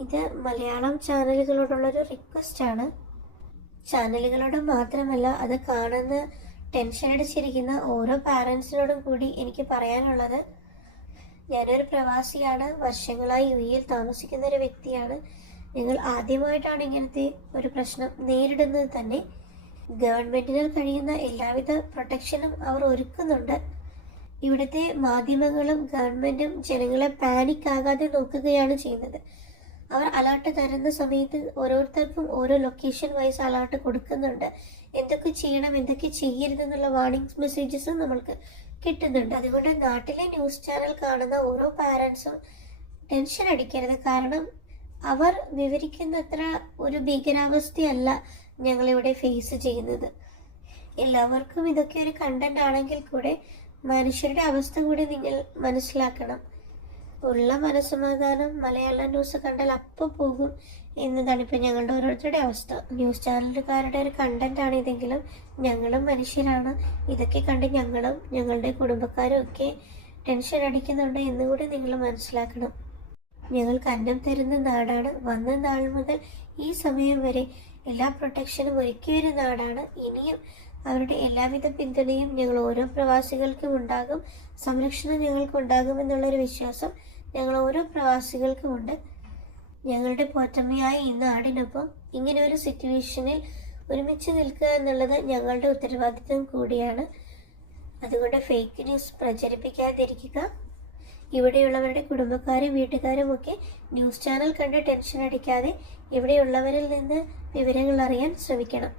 ഇത് മലയാളം ചാനലുകളോടുള്ളൊരു റിക്വസ്റ്റാണ്. ചാനലുകളോട് മാത്രമല്ല, അത് കാണുന്ന ടെൻഷൻ അടിച്ചിരിക്കുന്ന ഓരോ പാരൻസിനോടും കൂടി എനിക്ക് പറയാനുള്ളത്, ഞാനൊരു പ്രവാസിയാണ്, വർഷങ്ങളായി യുഎഇയിൽ താമസിക്കുന്ന ഒരു വ്യക്തിയാണ്. ഞങ്ങൾ ആദ്യമായിട്ടാണ് ഇങ്ങനത്തെ ഒരു പ്രശ്നം നേരിടുന്നത് തന്നെ. ഗവൺമെന്റിനാൽ കഴിയുന്ന എല്ലാവിധ പ്രൊട്ടക്ഷനും അവർ ഒരുക്കുന്നുണ്ട്. ഇവിടുത്തെ മാധ്യമങ്ങളും ഗവൺമെന്റും ജനങ്ങളെ പാനിക് ആകാതെ നോക്കുകയാണ് ചെയ്യുന്നത്. അവർ അലേർട്ട് തരുന്ന സമയത്ത് ഓരോരുത്തർക്കും ഓരോ ലൊക്കേഷൻ വൈസ് അലേർട്ട് കൊടുക്കുന്നുണ്ട്. എന്തൊക്കെ ചെയ്യണം, എന്തൊക്കെ ചെയ്യരുതെന്നുള്ള വാർണിംഗ് മെസ്സേജസും നമ്മൾക്ക് കിട്ടുന്നുണ്ട്. അതുകൊണ്ട് നാട്ടിലെ ന്യൂസ് ചാനൽ കാണുന്ന ഓരോ പാരൻസും ടെൻഷൻ അടിക്കരുത്. കാരണം അവർ വിവരിക്കുന്നത്ര ഒരു ഭീകരാവസ്ഥയല്ല ഞങ്ങളിവിടെ ഫേസ് ചെയ്യുന്നത്. എല്ലാവർക്കും ഇതൊക്കെ ഒരു കണ്ടന്റ് ആണെങ്കിൽ കൂടെ മനുഷ്യരുടെ അവസ്ഥ കൂടി നിങ്ങൾ മനസ്സിലാക്കണം. ഉള്ള മനസ്സമാധാനം മലയാളം ന്യൂസ് കണ്ടാൽ അപ്പോൾ പോകും എന്നതാണ് ഇപ്പം ഞങ്ങളുടെ ഓരോരുത്തരുടെ അവസ്ഥ. ന്യൂസ് ചാനലുകാരുടെ ഒരു കണ്ടന്റ് ആണ് ഇതെങ്കിലും ഞങ്ങളും മനുഷ്യരാണ്. ഇതൊക്കെ കണ്ട് ഞങ്ങളും ഞങ്ങളുടെ കുടുംബക്കാരും ഒക്കെ ടെൻഷൻ അടിക്കുന്നുണ്ട് എന്നുകൂടി നിങ്ങൾ മനസ്സിലാക്കണം. ഞങ്ങൾക്ക് അന്നം തരുന്ന നാടാണ്. വന്ന നാൾ മുതൽ ഈ സമയം വരെ എല്ലാ പ്രൊട്ടക്ഷനും ഒരുക്കിയൊരു നാടാണ്. ഇനിയും അവരുടെ എല്ലാവിധ പിന്തുണയും ഞങ്ങൾ ഓരോ പ്രവാസികൾക്കും ഉണ്ടാകും, സംരക്ഷണം ഞങ്ങൾക്ക് ഉണ്ടാകുമെന്നുള്ളൊരു വിശ്വാസം ഞങ്ങൾ ഓരോ പ്രവാസികൾക്കും ഉണ്ട്. ഞങ്ങളുടെ പോറ്റമ്മയായ ഈ നാടിനൊപ്പം ഇങ്ങനെ ഒരു സിറ്റുവേഷനിൽ ഒരുമിച്ച് നിൽക്കുക എന്നുള്ളത് ഞങ്ങളുടെ ഉത്തരവാദിത്വം കൂടിയാണ്. അതുകൊണ്ട് ഫേക്ക് ന്യൂസ് പ്രചരിപ്പിക്കാതിരിക്കുക. ഇവിടെയുള്ളവരുടെ കുടുംബക്കാരും വീട്ടുകാരും ഒക്കെ ന്യൂസ് ചാനൽ കണ്ട് ടെൻഷൻ അടിക്കാതെ ഇവിടെയുള്ളവരിൽ നിന്ന് വിവരങ്ങൾ അറിയാൻ ശ്രമിക്കണം.